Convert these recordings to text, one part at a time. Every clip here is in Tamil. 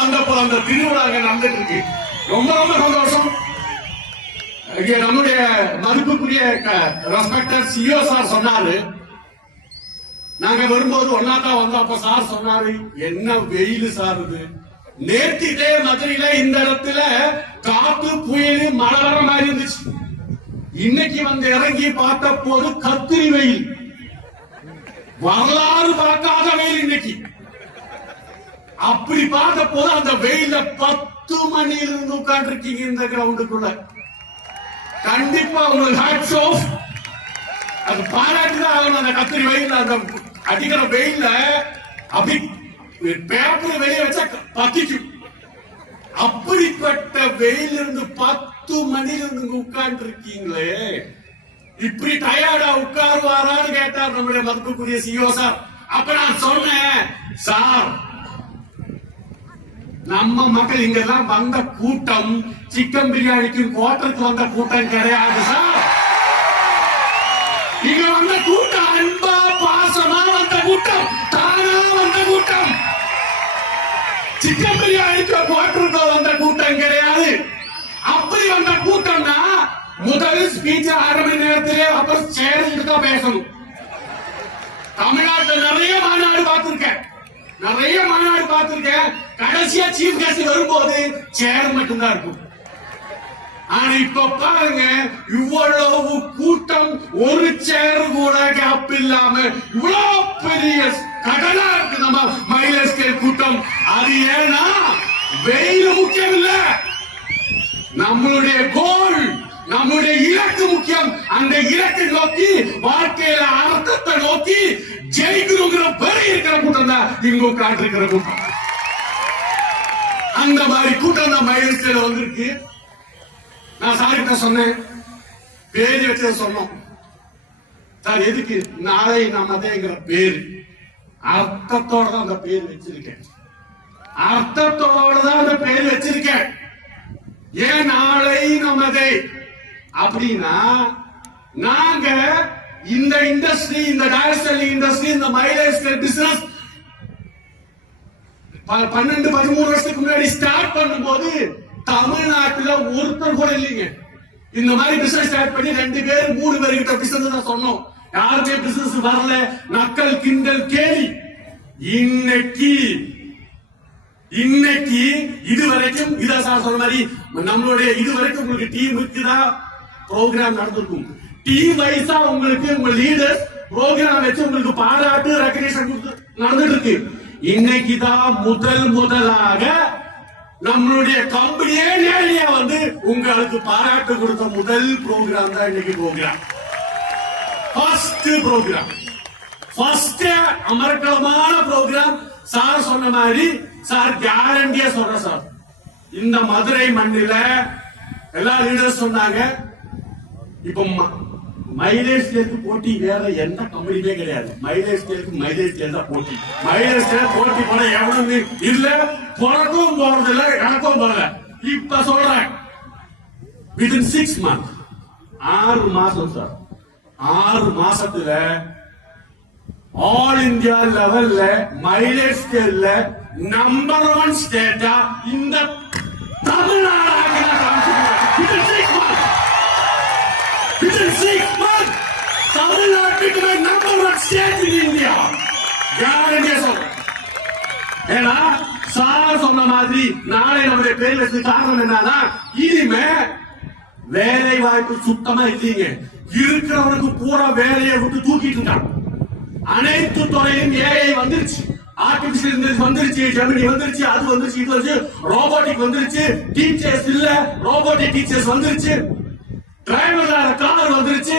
வந்தப்போ அந்த திருவிழா நடந்துட்டு இருக்கு. ரொம்ப ரொம்ப சந்தோஷம். நம்முடைய மதிப்புக்குரிய ரெஸ்பெக்டர் சிஓ சார் சொன்னாரு, நாங்க வரும்போது ஒன்னாதான் வந்தோம். அப்ப சார் சொன்னாரு, என்ன வெயில் சார் இது. நேத்திலே மதுரையில இந்த இடத்துல காத்து புயல் மழை வர மாதிரி இருந்துச்சு. இன்னைக்கு வந்து இறங்கி பார்த்த போது கத்திரி வெயில், வரலாறு பார்க்காத வெயில் இன்னைக்கு. அப்படி பார்த்த போது அந்த வெயில 10 மணியில இருந்து உட்கார்ந்து இருக்கீங்க இந்த கிரவுண்டுக்குள்ள. கண்டிப்பா உங்களுக்கு ஹேட்ஸ் ஆஃப். அது பாராட்டுதான் ஆகணும். அந்த கத்திரி வெயில், அந்த அடிக்கிற வெயில அப்படி பேப்பர் வெளியே வச்சா பத்திக்கும். அப்படிப்பட்ட வெயில் இருந்து 10 மணில இருந்து உட்கார்ந்து இருக்கீங்களே, இப்படி டயர்டா உட்காருவாரான்னு கேட்டார் நம்முடைய மதிப்புக்குரிய சிஓ சார். அப்ப நான் சொன்னேன், சார் நம்ம மக்கள் இங்கெல்லாம் வந்த கூட்டம் சிக்கன் பிரியாணிக்கு கோட்டருக்கு வந்த கூட்டம் கிடையாது சார். இங்க வந்த கூட்டம் அன்பா பாசமா வந்த கூட்டம், தானா வந்த கூட்டம். சிக்கன் பிரியாணிக்கு கோட்டருக்கு வந்த கூட்டம் கிடையாது. அப்படி வந்த கூட்டம்னா முதல் ஸ்பீச் 1/2 மணி நேரத்திலே அப்புறம் சேர்ந்து தான் பேசணும். தமிழ்நாட்டில் நிறைய மாநாடு பார்த்திருக்கேன், கடைசியா சீஃப் கெஸ்ட் வரும்போது சேர் மட்டும்தான் இருக்கும். ஆனா இப்ப பாருங்க, இவ்வளவு கூட்டம், ஒரு சேர் கூட கேப் இல்லாம இவ்வளவு பெரிய கடலா இருக்கு நம்ம மைலேஜ் ஸ்கேல் கூட்டம். அது ஏன்னா வெயில் முக்கியம் இல்ல, நம்மளுடைய கோல், நம்முடைய இலக்கு முக்கியம். அந்த இலக்கை நோக்கி, வாழ்க்கையில அர்த்தத்தை நோக்கி ஜெயிக்கணுங்கிற பெரிய இருக்கிற கூட்டம் தான் இங்க உட்கார்ந்து இருக்கிற கூட்டம். அந்த மாதிரி கூட்டம் தான் மைலேஜ் ஸ்கேல் வந்திருக்கு. நான் சார்கிட்ட சொன்னேன், பேரு வச்சத சொன்னோம். சார் எதுக்கு நாளை நமதேங்கிற பேரு, அர்த்தத்தோட தான் அந்த பேர் வச்சிருக்கேன். அர்த்தத்தோட தான் அந்த பேர் வச்சிருக்கேன். ஏன் நாளை நமதே அப்படின்னா, நாங்க இந்த இண்டஸ்ட்ரி, இந்த டைரக்ட் இண்டஸ்ட்ரி, இந்த மைலேஜ் பிசினஸ் 12-13 வருஷத்துக்கு முன்னாடி ஸ்டார்ட் பண்ணும்போது தமிழ்நாட்டுல ஒருத்தர் கூட இல்லைங்க. இந்த மாதிரி பிசினஸ் ஸ்டார்ட் பண்ணி 2 பேர் 3 பேர் கிட்ட பிசினஸ் தான் சொன்னோம். யாருமே பிசினஸ் வரல, நக்கல் கிண்டல் கேலி. இன்னைக்கு இதுவரைக்கும் இத சார் சொன்ன மாதிரி நம்மளுடைய இதுவரைக்கும் உங்களுக்கு டீம் இருக்குதா, ப்ரோக்ராம் நடந்திருக்கும். டீம் வைஸா உங்களுக்கு உங்க லீடர்ஸ் ப்ரோக்ராம் வச்சு உங்களுக்கு பாராட்டு ரெகக்னிஷன் நடந்துட்டு இருக்கு. இன்னைக்கு தான் முதலாக நம்மளுடைய கம்பெனியே நேரடியா வந்து உங்களுக்கு பாராட்டு கொடுத்த முதல் ப்ரோக்ராம் தான் இன்னைக்கு ப்ரோக்ராம். ஃபர்ஸ்ட் அமர்க்களமான ப்ரோக்ராம். சார் சொன்ன மாதிரி, சார் கேரண்டியா சொல்றேன் சார், இந்த மதுரை மண்ணில எல்லா லீடர்ஸ் சொன்னாங்க, இப்ப மைலேஜ் ஸ்கேலுக்கு போட்டி வேற எந்த கம்பெனியுமே கிடையாது. மைலேஜ் ஸ்கேல் தான் போட்டி. மைலேஜ் ஸ்கேல் போட்டி போல எவனும் இல்ல, பொறக்கும் போறது இல்ல, எனக்கும் போறல. இப்ப சொல்றேன், வித்தின் 6 months, 6 மாசம் சார், 6 மாசத்துல ஆல் இந்தியா லெவல்ல மைலேஜ் ஸ்கேல்ல நம்பர் 1 ஸ்டேட்டா இந்த தமிழ்நாடு. தமிழ்நாட்டுக்கு நம்பர் 1 ஸ்டேட் இன் இந்தியா. கேரண்டியா சொல்றேன். ஏன்னா சார் சொன்ன மாதிரி நாளை நம்முடைய பேர் வச்சது காரணம் என்னன்னா, இனிமே வேலை வாய்ப்பு சுத்தமா இல்லைங்க. இருக்கிறவனுக்கு பூரா வேலையை விட்டு தூக்கிட்டு இருக்கான். அனைத்து துறையும் ஏஐ வந்துருச்சு, ஆர்டிபிஷியல் இன்டெலிஜென்ஸ் வந்துருச்சு, ஜெமினி வந்துருச்சு, அது வந்துருச்சு, இது வந்துருச்சு, ரோபோட்டிக் வந்துருச்சு, டீச்சர்ஸ் இல்ல ரோபோட்டிக் டீச்சர்ஸ் வந்துருச்சு, டிரைவர் கார் வந்துருச்சு,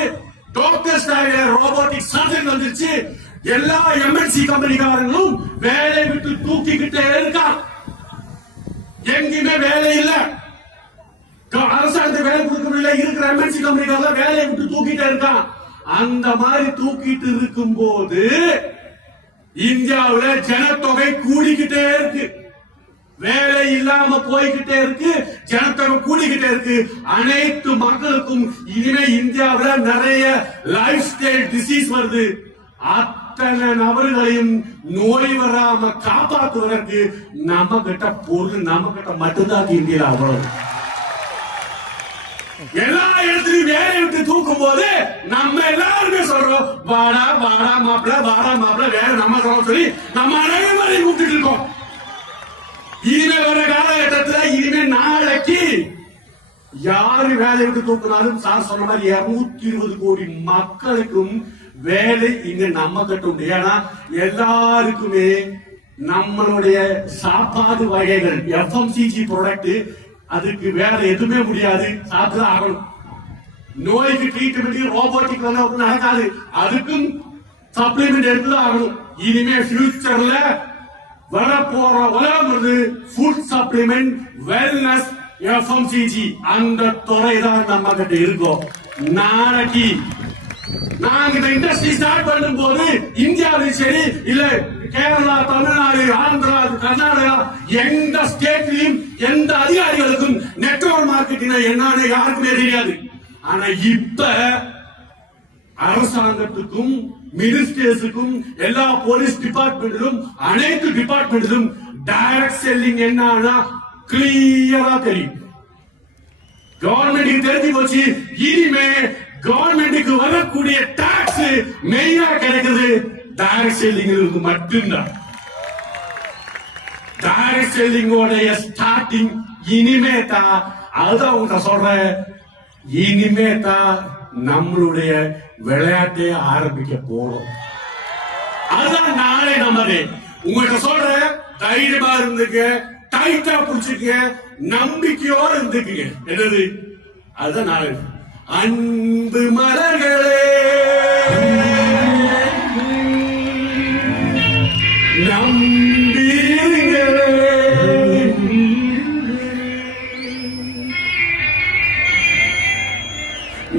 டாக்டர்ஸ் ரோபோட்டிக் சர்ஜன் வந்துருச்சு. எல்லா எம்என்சி கம்பெனிக்காரங்களும் வேலை விட்டு தூக்கிக்கிட்டே இருக்கான். எங்கேயுமே வேலை இல்ல, அரசாங்கத்தை வேலை கொடுக்க முடியல, இருக்கிற எம்என்சி கம்பெனிக்காரங்க வேலையை விட்டு தூக்கிட்டே இருக்கான். அந்த மாதிரி தூக்கிட்டு இருக்கும் போது இந்தியாவில் ஜனத்தொகை கூடிக்கிட்டே இருக்கு, வேலை இல்லாம போய்கிட்டே இருக்கு, ஜனத்தொகை கூடிக்கிட்டே இருக்கு. அனைத்து மக்களுக்கும் இனிமே இந்தியாவில் நிறைய லைஃப் ஸ்டைல் டிசீஸ் வருது. அத்தனை நபர்களையும் நோய் வராம காப்பாற்றுவதற்கு நம்ம கிட்ட பொருள் நம்ம கிட்ட மட்டும்தான் இந்தியா. அவ்வளவு எல்லா இடத்துலயும் வேலை விட்டு தூக்கும் போது நம்ம எல்லாருமே சொல்றோம் வாடா வாடா மாப்பிள்ள வேற நம்ம சொல்லி நம்ம அனைவரையும் கூப்பிட்டு இருக்கோம். இனிமே வர காலகட்டத்தில் இனிமே நாளைக்கு யாரு வேலை விட்டு தூக்கினாலும் சார் சொன்ன மாதிரி 220 கோடி மக்களுக்கும் வேலை இங்க நம்ம கட்டும். ஏன்னா எல்லாருக்குமே நம்மளுடைய சாப்பாடு வகைகள் எஃப்எம்சிஜி ப்ராடக்ட் அதுக்கு வேற எதுவுமே முடியாது, சாப்பிட்டுதான் ஆகணும். நோய்க்கு ட்ரீட்மெண்ட் ரோபோட்டிக் நடக்காது, அதுக்கும் சப்ளிமெண்ட் எடுத்துதான் ஆகணும். இனிமே ஃபியூச்சர்ல வரப்போற உலகம் ஃபுட் சப்ளிமெண்ட் வெல்னஸ் எஃப்எம்சிஜி அந்த துறை தான் நம்ம கிட்ட இருக்கும். நாளைக்கு நாங்க இந்த இண்டஸ்ட்ரி ஸ்டார்ட் பண்ணும் போது இந்தியாவிலும் சரி இல்ல கேரளா, தமிழ்நாடு, ஆந்திரா, கர்நாடகா எந்த ஸ்டேட்லயும் எந்த அதிகாரிகளுக்கும் நெட்வொர்க் மார்க்கெட்டிங் என்னன்னு யாருக்குமே தெரியாது. ஆனா இப்ப அரசாங்கத்துக்கும் மினிஸ்டர்ஸுக்கும் எல்லா போலீஸ் டிபார்ட்மெண்டிலும் அனைத்து டிபார்ட்மெண்டிலும் டைரக்ட் செல்லிங் என்னன்னா கிளியரா தெரியும். கவர்மெண்ட்டுக்கு தெரிஞ்சு போச்சு. இனிமே கவர்மெண்ட்டுக்கு வரக்கூடிய டாக்ஸ் மெயினா கிடைக்கிறது டைரக்ட் செல்லிங்களுக்கு மட்டும்தான். டைரக்ட் செல்லிங்கோடைய ஸ்டார்டிங் இனிமே தான். அதுதான் உங்க சொல்றேன், இனிமே தான் நம்மளுடைய விளையாட்டை ஆரம்பிக்க போறோம். அதுதான் நாளை நம்மளே உங்கள்கிட்ட சொல்றேன். தைரியமா இருந்துக்க, டைட்டா புடிச்சுக்க, நம்பிக்கையோடு இருந்துக்குங்க. என்னது அதுதான் நாளை. அன்பு மலர்களே நம்பிருங்களே,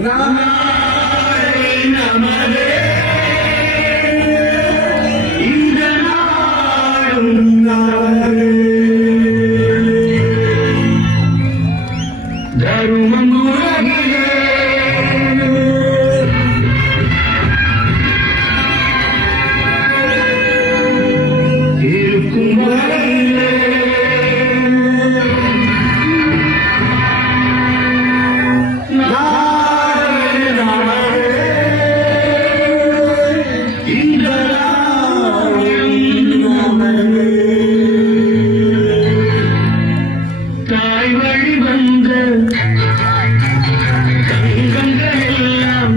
நாளை நமதே, இந்த நாளும் நாளே. தருமம் உலகிலே இருக்கும் வரையிலே நாளை நமதே, இந்த நாளும் நமதே. தாய் வழி வந்த தங்கங்கள் எல்லாம்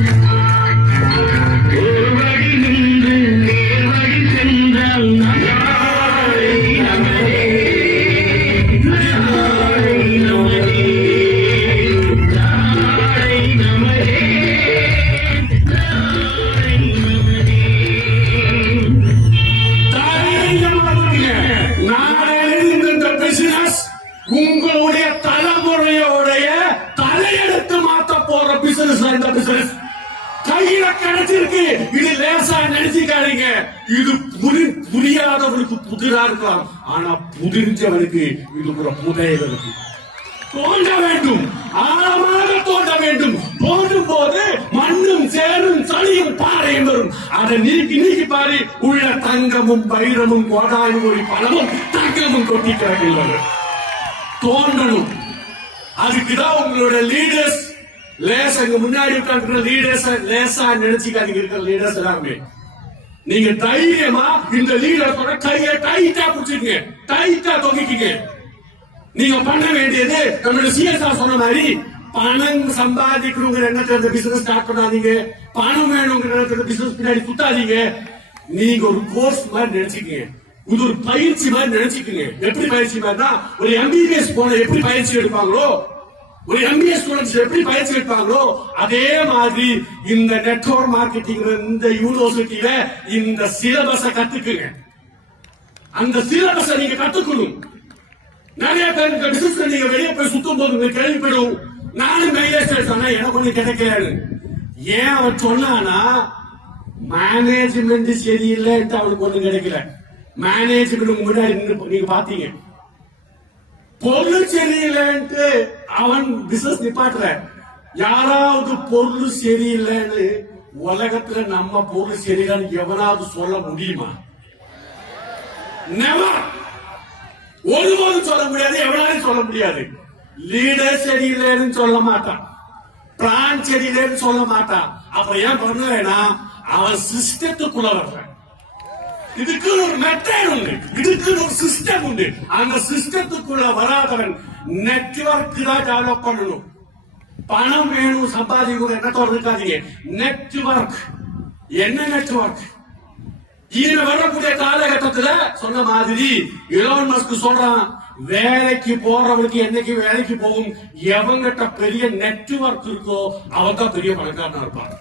ஒரு வழி நின்று நேர் வழி சென்றால் நாளை நமதே, நாளை நமதே, நாளை நமதே, நாளை நமதே. நாளையிலிருந்து இந்த பிசினஸ் உங்களுடைய தலைமுறையோடைய தலையெடுத்து மாத்த போற பிசினஸ். இந்த பிசினஸ் கையில கிடைச்சிருக்கு. இது லேசா நினைச்சுக்காதீங்க. இது புரியாதவனுக்கு புதிரா இருக்கலாம், ஆனா புதிர்ந்தவனுக்கு இது ஒரு புதையலுக்கு. தோண்ட வேண்டும், ஆழமாக தோண்ட வேண்டும். தோண்டும் போது மண்ணும் சேரும் சளியும் பாறையும் வரும். அதை நீக்கி பாரு, உள்ள தங்கமும் வைரமும் கோடாயும் ஒரு பணமும் தங்கமும் கொட்டி கிடக்கிறது. தோண்டணும். அதுக்குதான் உங்களோட லீடர்ஸ் லேசங்க முன்னாடி உட்கார்ந்து லீடர்ஸ் லேசா நினைச்சுக்காதீங்க. இருக்கிற லீடர்ஸ் எல்லாருமே நீங்க தைரியமா இந்த லீடர்ஸோட கையை டைட்டா பிடிச்சிருக்கீங்க, டைட்டா தொங்கிக்கீங்க. நீங்க பண்ண வேண்டியது நம்மளோட சிஎஸ்ஆர் சொன்ன மாதிரி பணம் சம்பாதிக்கணுங்கிற எண்ணத்துல பிசினஸ் ஸ்டார்ட் பண்ணாதீங்க. பணம் வேணுங்கிற எண்ணத்துல பிசினஸ் பின்னாடி சுத்தாதீங்க. நீங்க ஒரு கோர்ஸ் மாதிரி நினைச்சுக்கீங்க, இது ஒரு பயிற்சி மாதிரி நினைச்சுக்கீங்க. எப்படி பயிற்சி மாதிரினா ஒரு எம்பிபிஎஸ் போன எப்படி பயிற்சி எடுப்பாங்களோ, ஒரு எம்பிஏ ஸ்டூடெண்ட்ஸ் எப்படி பயிற்சி எடுப்பாங்களோ அதே மாதிரி இந்த நெட்வொர்க் மார்க்கெட்டிங் இந்த யூனிவர்சிட்டியில இந்த சிலபஸை கத்துக்குங்க. அந்த சிலபஸை நீங்க கத்துக்கணும். நிறைய பேர் இந்த பிசினஸ் நீங்க வெளியே போய் சுத்தும் போது கேள்விப்படும், நானும் மைலேஜ் சொன்னா எனக்கு ஒண்ணு கிடைக்கல. ஏன் அவன் சொன்னானா மேனேஜ்மெண்ட் சரியில்லைன்ட்டு அவனுக்கு ஒண்ணு கிடைக்கல. மேனேஜ்மெண்ட் முன்னாடி நீங்க பாத்தீங்க, பொருள் சரியில்லைன்ட்டு அவன் பிசினஸ் நிப்பாட்டுற. யாராவது பொருள் சரியில்லைன்னு உலகத்துல நம்ம பொருள் சரிதான் எவனாவது சொல்ல முடியுமா? நெவர். ஒருபோதும் சொல்ல முடியாது, எவனாலும் சொல்ல முடியாது. லீடர் சரியில்லைன்னு சொல்ல மாட்டான், பிளான் சரியில்லைன்னு சொல்ல மாட்டான். அப்ப ஏன் பண்ணுவேன்னா அவன் சிஸ்டத்துக்குள்ள வர்றான். இதுக்கு ஒரு மெத்தட் உண்டு, இதுக்கு ஒரு சிஸ்டம் உண்டு. அந்த சிஸ்டத்துக்குள்ள வராதவன் நெட்வொர்க் தான் டெவலப் பண்ணணும். பணம் வேணும் சம்பாதிக்கணும் எண்ணத்தோடு இருக்காதீங்க. நெட்வொர்க். என்ன நெட்வொர்க்? இது வரக்கூடிய காலகட்டத்துல சொன்ன மாதிரி எலோன் மஸ்க் சொல்றான், வேலைக்கு போறவனுக்கு என்னைக்கு வேலைக்கு போகும், எவங்கிட்ட பெரிய நெட்வொர்க் இருக்கோ அவன் தான் பெரிய பணக்காரனா இருப்பான்.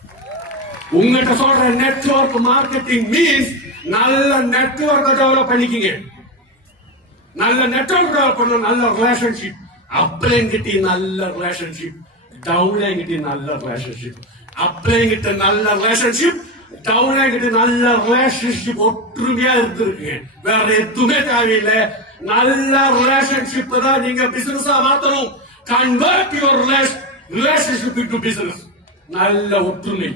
உங்ககிட்ட சொல்ற நெட்வொர்க் மார்க்கெட்டிங் மீன்ஸ் நல்ல நெட்வொர்க் டெவலப் பண்ணிக்கிங்க. நல்ல நெட்வொர்க் டெவலப் பண்ண, நல்ல ரிலேஷன்ஷிப். அப்ளைங்கிட்ட நல்ல ரிலேஷன்ஷிப், டவுன்லைங்கிட்ட நல்ல ரிலேஷன்ஷிப். அப்ளைங்கிட்ட நல்ல ரிலேஷன்ஷிப், டவுன்லைங்கிட்ட நல்ல ரிலேஷன்ஷிப். ஒற்றுமையா இருந்திருக்குங்க, வேற எதுவுமே தேவையில்லை. நல்ல ரிலேஷன்ஷிப் தான் நீங்க பிசினஸா மாத்தணும். Convert your relationship into business. நல்ல ஒற்றுமை.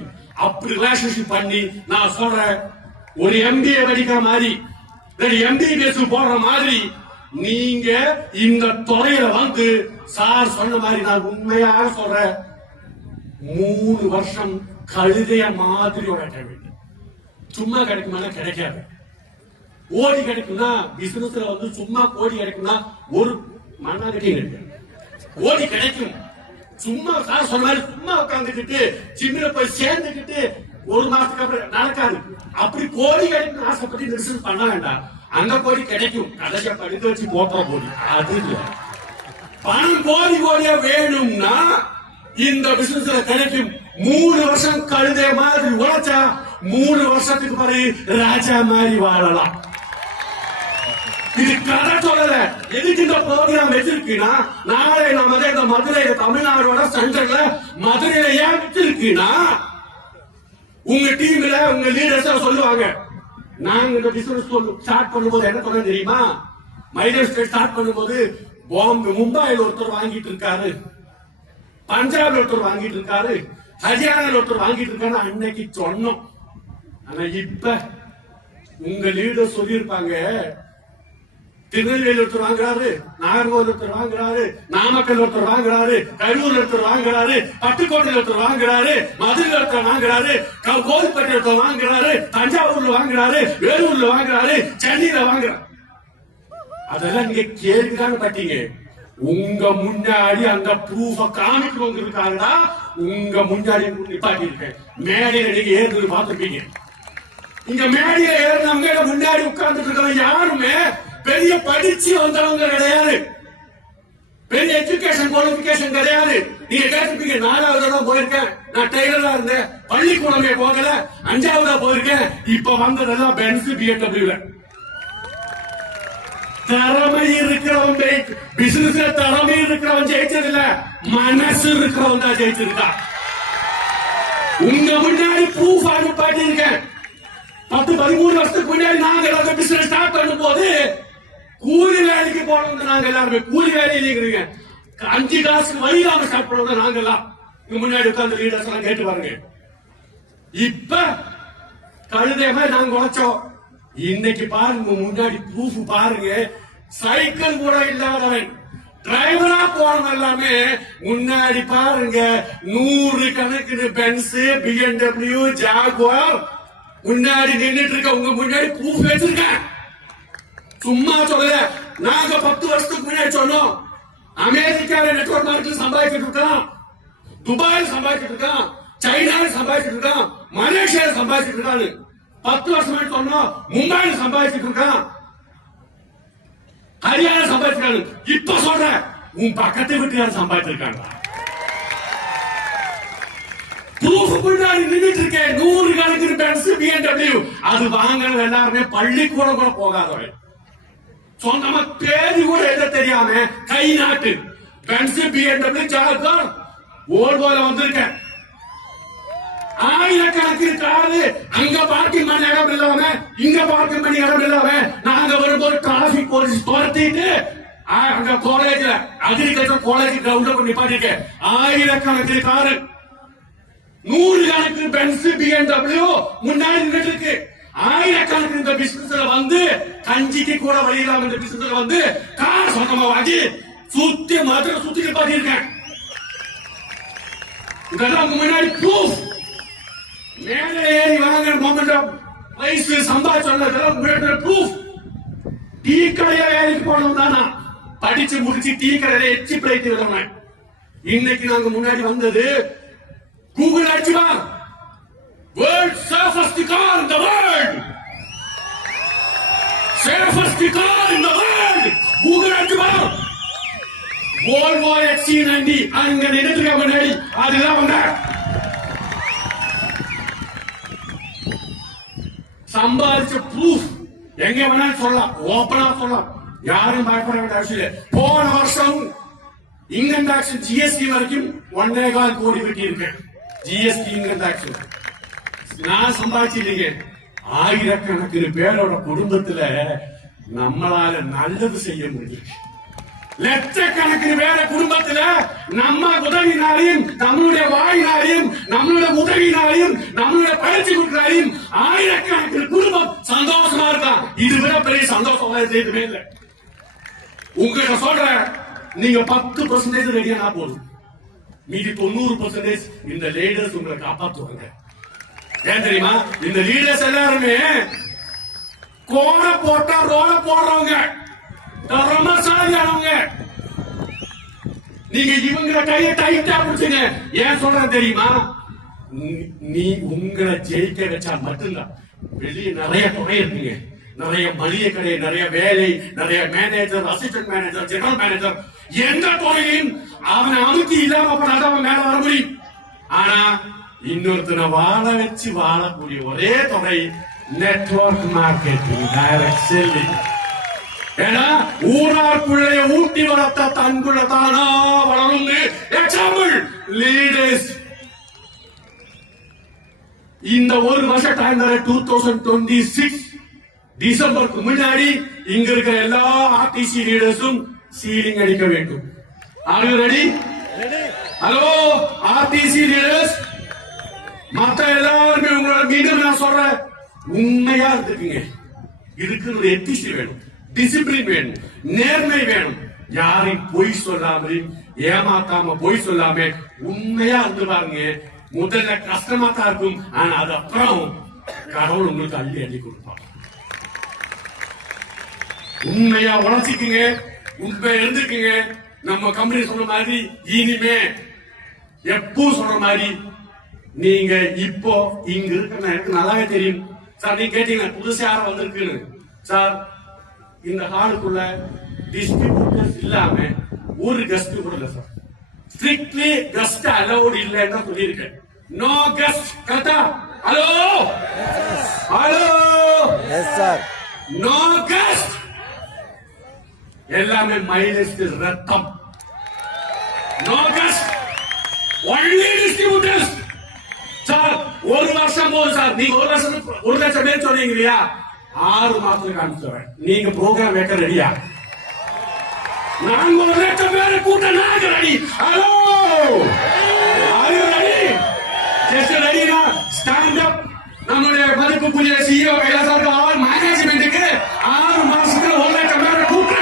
அப்படி ரிலேஷன்ஷிப் பண்ணி நான் சொல்றேன், ஒரு MBA படிக்கிற மாதிரி, MBBS போடுற மாதிரி நீங்க இந்த துறையில வந்து சார் சொன்ன மாதிரி நான் உண்மையாக சொல்றேன், 3 வருஷம் கழுதைய மாதிரி உழைக்க வேண்டும். சும்மா கிடைக்குமா? கிடைக்காது. கோடி கிடைக்கும்னா பிசினஸ்ல வந்து சும்மா கோடி கிடைக்கும்னா ஒரு மண்ணாகட்டி இருக்கு. கோடி கிடைக்கும். சும்மா சார் சொன்ன மாதிரி சும்மா உட்காந்துக்கிட்டு ஜிம்ல போய் சேர்ந்துக்கிட்டு ஒரு மாசத்துக்கு அப்புறம் நடக்காது. அப்படி கோடி கிடைக்கும் ஆசைப்பட்டு பிசினஸ் பண்ண வேண்டாம். அந்த கோடி கிடைக்கும், கடைசியா படிக்க வச்சு போட்ட கோடி அது இல்ல. பணம் கோடி கோடியா வேணும்னா இந்த பிசினஸ்ல கிடைக்கும். 3 வருஷம் கழுதே மாதிரி உழைச்சா 3 வருஷத்துக்கு பிறகு ராஜா மாதிரி வாழலாம். இது கதை சொல்லல. எதுக்கு இந்த ப்ரோக்ராம் வச்சிருக்குன்னா, நாளை நம்ம இந்த மதுரையில தமிழ்நாடோட சென்டர்ல மதுரையில ஏன் வச்சிருக்குன்னா, உங்க டீம்ல உங்க லீடர்ஸ் சொல்லுவாங்க, நாங்க இந்த பிசினஸ் ஸ்டார்ட் பண்ணும்போது என்ன சொன்ன தெரியுமா? மைனர் ஸ்டேட் ஸ்டார்ட் பண்ணும்போது மும்பையில் ஒருத்தர் வாங்கிட்டு இருக்காரு, பஞ்சாப்ல ஒருத்தர் வாங்கிட்டு இருக்காரு, ஹரியானால ஒருத்தர் வாங்கிட்டு இருக்காரு அன்னைக்கு சொன்னோம். ஆனா இப்ப உங்க லீடர் சொல்லியிருப்பாங்க, திருநெல்வேலி ஒருத்தர் வாங்குறாரு, நாகர்கோவில் ஒருத்தர் வாங்குறாரு, நாமக்கல் ஒருத்தர் வாங்குறாரு, கரூர் ஒருத்தர் வாங்குறாரு, பட்டுக்கோட்டையில் ஒருத்தர் வாங்குறாரு, மதுரை ஒருத்தர் வாங்குறாரு, கோவில்பேட்டை ஒருத்தர் வாங்குறாரு, தஞ்சாவூர்ல வாங்குறாரு, வேலூர்ல வாங்குறாரு, சென்னையில வாங்குறாரு. அதெல்லாம் நீங்க கேள்விதாங்க பட்டீங்க. உங்க முன்னாடி அந்த ப்ரூஃப காமிக்கிறவங்களுக்காக உங்க முன்னாடி நிப்பாட்டி இருக்கேன். மேடையில நீங்க ஏறுறது பார்த்துருப்பீங்க. இங்க மேடையில ஏறினவங்க முன்னாடி உட்கார்ந்துட்டு இருக்கவங்க யாருமே பெரிய படிச்சு வந்தவங்க கிடையாது, பெரிய எஜுகேஷன் குவாலிபிகேஷன் கிடையாது. நீங்க கேட்டிருப்பீங்க, 4வது தான் போயிருக்கேன், நான் டெய்லரா இருந்தேன், பள்ளிக்கூடமே போகல, 5வதா போயிருக்கேன், இப்ப வந்ததெல்லாம் பென்ஸ் BMW. திறமை இருக்கிறவன் பிசினஸ்ல திறமை இருக்கிறவன் ஜெயிச்சது இல்ல, மனசு இருக்கிறவன் தான் ஜெயிச்சிருக்கா. உங்க முன்னாடி ப்ரூஃப் அனுப்பாட்டி இருக்கேன். 10-13 வருஷத்துக்கு முன்னாடி நாங்க பிசினஸ் ஸ்டார்ட் பண்ணும் போது கூலி வேலைக்கு போனவங்க நாங்க எல்லாருமே கூலி வேலையில இருக்கிறீங்க. 5 காசுக்கு வழி இல்லாம ஸ்டார்ட் பண்ணுவோம் நாங்க எல்லாம். முன்னாடி உட்கார்ந்து லீடர்ஸ் எல்லாம் கேட்டு பாருங்க. இப்ப கழுதே மாதிரி நாங்க உழைச்சோம். இன்னைக்கு பாருங்க, முன்னாடி ப்ரூஃப் பாருங்க. சைக்கிள் கூட இல்லாதவன் டிரைவரா போனவன் எல்லாமே முன்னாடி பாருங்க 100 கணக்கு பென்ஸ், BMW, ஜாகுவார் முன்னாடி நின்றுட்டு இருக்க. உங்க முன்னாடி ப்ரூஃப் வச்சிருக்கேன். சும்மா சொல்ல. நாங்க 10 வருஷத்துக்கு முன்னாடி சொன்னோம், அமெரிக்கால நெட்வொர்க் மார்க்கெட்ல சம்பாதிச்சுட்டு இருக்கான், துபாயில் சம்பாதிச்சுட்டு இருக்கான், சைனால சம்பாதிச்சுட்டு இருக்கான், மலேசியால சம்பாதிச்சுட்டு இருக்கான்னு 10 வருஷம் சொன்னோம். மும்பைல சம்பாதிச்சுட்டு இருக்கான், ஹரியானா சம்பாதிச்சிருக்காங்க. இப்ப சொல்றேன், உன் பக்கத்து வீட்டுக்கார சம்பாதிச்சிருக்காங்க. ப்ரூஃப் முன்னாடி நின்றுட்டு இருக்கேன். 100 கணக்கு பென்ஸ், BMW. அது வாங்கினது எல்லாருமே பள்ளிக்கூடம் கூட போகாதவன். சொந்தமா பேரு கூட எத தெரியாம கை நாட்டு பென்ஸ், BMW, ஜாகுவார், ஓல்வோல வந்திருக்கேன். ஆயிரக்கணக்கு காரு அங்க பார்க்கிங் பண்ண இடம் இல்லாம, இங்க பார்க்கிங் பண்ணி இடம் இல்லாம, நாங்க வரும்போது டிராபிக் போலீஸ் துரத்திட்டு அங்க காலேஜ்ல அக்ரிகல்ச்சர் காலேஜ் கிரவுண்ட்ல நிப்பாட்டிருக்கேன். ஆயிரக்கணக்கு காரு 100 கணக்கு பென்ஸ் BMW முன்னாடி நின்னுட்டு இருக்கு. ஆயிரக்கணக்கு இந்த பிசினஸ்ல வந்து கஞ்சிக்கு கூட வழி இல்லாம இந்த பிசினஸ்ல வந்து கார் சொந்தமா வாங்கி சுத்தி மாத்திர சுத்தி பாத்திருக்கேன். இதெல்லாம் முன்னாடி ப்ரூஃப். மேலே ஏறி வாங்க மொமெண்ட் ஆஃப் வயசு சம்பாதிச்சோம் ப்ரூஃப். டீ கடையில வேலைக்கு போனோம் தானா, படிச்சு முடிச்சு டீ கடையில எச்சி பிளேட் விடுறேன். இன்னைக்கு நாங்க முன்னாடி வந்தது கூகுள் அடிச்சுவா world safest car in the world, safest car in the world Google அடிச்சுவா Volvo XC90 அங்க நின்னுட்டு முன்னாடி அதுதான் வந்த சம்பாதிச்ச ப்ரூஃப். எங்க வேணாலும் சொல்லலாம், ஓப்பனா சொல்லலாம், யாரும் பயப்பட வேண்டிய அவசியம் இல்லை. போன வருஷம் இன்கம் டாக்ஸ் ஜிஎஸ்டி வரைக்கும் 1.25 கோடி வெட்டி இருக்கேன். ஜிஎஸ்டி இன்கம் டாக்ஸ் நான் சம்பாதிச்சிருக்கீங்க. ஆயிரக்கணக்கிന് பேரோட குடும்பத்துல நம்மளால நல்லது செய்ய முடியும். லட்சக்கணக்கிന് பேர குடும்பத்துல நம்ம உதவினாலையும் நம்மளுடைய வாயினாலையும் நம்மளுடைய உதவினாலையும் நம்மளுடைய பயிற்சி கொடுத்தாலையும் ஆயிரக்கணக்கிന് குடும்பம் சந்தோஷமா இருக்கான். இது விட பெரிய சந்தோஷம் எதுவுமே இல்லை. உங்ககிட்ட சொல்ற நீங்க 10% ரெடியானா போதும், மீதி 90% இந்த லீடர்ஸ் உங்களை காப்பாற்றுவாங்க. ஏன் தெரியுமா? இந்த லீடர்ஸ் எல்லாருமே கோண போட்டா ரோல போடுறவங்க, தரமசாலியானவங்க. நீங்க இவங்கள கையை டைட்டா பிடிச்சுங்க. ஏன் சொல்றேன் தெரியுமா? நீ உங்களை ஜெயிக்க வச்சா மட்டும்தான். வெளியே நிறைய துறை இருக்குங்க, நிறைய மளிகை கடை, நிறைய வேலை, நிறைய manager, assistant manager, general manager, எந்த துறையும் அவனை அமுத்தி இல்லாம அவன் மேல வர முடியும். ஆனா இன்னொருத்தனை வாழ வச்சு வாழக்கூடிய ஒரே துறை நெட்வொர்க் மார்க்கெட்டிங், டைரக்ட் செல்லிங். ஏன்னா ஊரார் பிள்ளைய ஊட்டி வளர்த்த தன்புள்ள தானா வளரும். Example leaders. இந்த ஒரு வருஷம் டைம் 2026 டிசம்பருக்கு முன்னாடி இங்க இருக்கிற எல்லா ஆர்டிசி லீடர்ஸும் சீலிங் அடிக்க வேண்டும். R you ready? Hello RTC leaders, மத்த எல்லாருமே உங்களோட மீண்டும் நான் சொல்றேன், உண்மையா இருக்குங்க. இதுக்கு ஒரு எத்திக்ஸ் வேணும், டிசிப்ளின் வேணும், நேர்மை வேணும். யாரையும் பொய் சொல்லாம ஏமாத்தாம பொய் சொல்லாம உண்மையா இருந்து பாருங்க. முதல்ல கஷ்டமா தான் இருக்கும், ஆனா அது அப்புறம் கடவுள் உங்களுக்கு அள்ளி அள்ளி கொடுப்பாங்க. உண்மையா உழைச்சிக்குங்க, உண்மையா இருந்துக்குங்க. நம்ம கம்பெனி சொல்ற மாதிரி இனிமே எப்போ சொல்ற மாதிரி நீங்க இப்போ இங்க இருக்க எனக்கு நல்லாவே தெரியும் சார். நீங்க கேட்டீங்க புதுசா யாரும் வந்திருக்குன்னு. சார் இந்த ஹாலுக்குள்ள டிஸ்ட்ரிபியூட்டர்ஸ் இல்லாம ஒரு கெஸ்ட் கூட இல்ல சார். ஸ்ட்ரிக்ட்லி கெஸ்ட் அலௌட் இல்லைன்னு சொல்லியிருக்கேன். No guest. கரெக்டா? Hello hello yes sir. No guest. எல்லாமே மைலேஜ் ரத்தம். No guest, only distributors. Sir ஒரு வருஷம் போதும் சார். நீங்க ஒரு வருஷம் 1 லட்சம் பேர் சொன்னீங்க இல்லையா? 6 மாசத்துக்கு அனுப்பிச்சுறேன். நீங்க ப்ரோக்ராம் வைக்க ரெடியா? நாங்க 1 லட்சம் பேரை கூட்ட நாங்க ready. Hello are you ready? Just ரெடினா ஸ்டாண்ட் அப். நம்மளுடைய மதிப்புக்குரிய சிஇஓ கைலாசாருக்கு ஆல் மேனேஜ்மென்ட்டுக்கு 6 மாசத்துக்கு 1 லட்சம் பேரை கூட்ட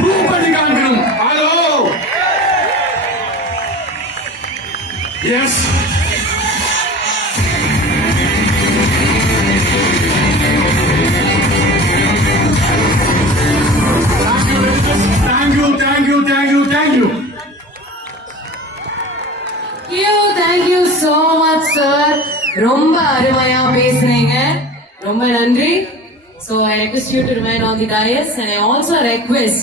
ப்ரூவ் பண்ணி காமிக்கணும். Hello yes. Thank you so much sir. ரொம்ப அருமையா பேசுனீங்க, ரொம்ப நன்றி. So I request you to remain on the dais and I also request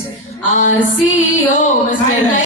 our CEO Mr.